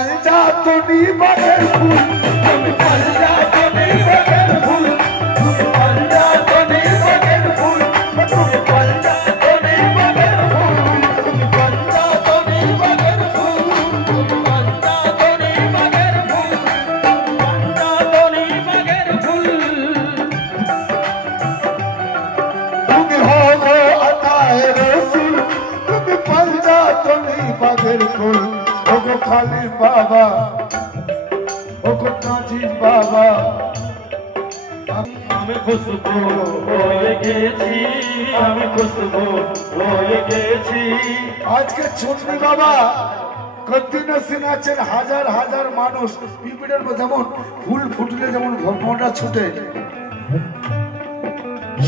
পাঞ্জাতনি বাগের ফুল তুমি পাঞ্জাতনি বাগের ফুল তুমি পাঞ্জাতনি বাগের ফুল তুমি পাঞ্জাতনি বাগের ফুল তুমি পাঞ্জাতনি বাগের ফুল তুমি পাঞ্জাতনি বাগের ফুল পাঞ্জাতনি বাগের ফুল তুমি হো গো আতায়ে রসুল তুমি পাঞ্জাতনি বাগের ফুল ওগো খালি বাবা ওগো কাজী বাবা আমি খুশবু হয়ে গেছি আমি খুশবু হয়ে গেছি আজকে চন্দ্রী বাবা কন্টিনিউসলি নাচেন হাজার হাজার মানুষ পিপিলের যেমন ফুল ফুটলে যেমন ভ্রমণটা ছুটে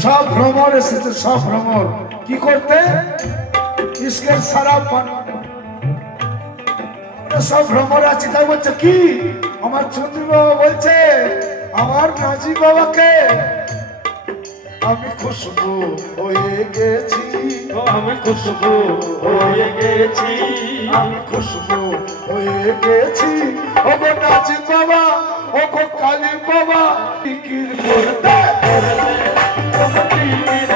সব ভ্রমণ এসেছে সব ভ্রমণ কি করতে ইসকের সারা সব ভ্রমণ আছে তাই বলছে কি আমার চন্দ্রী বাবা বলছে আমার নাজি বাবাকে আমি খুশবু হয়ে গেছি আমি খুশবু হয়ে গেছি আমি খুশবু হয়ে গেছি ওগো নাজি বাবা ওগো কালী বাবা জিকির করতে করতে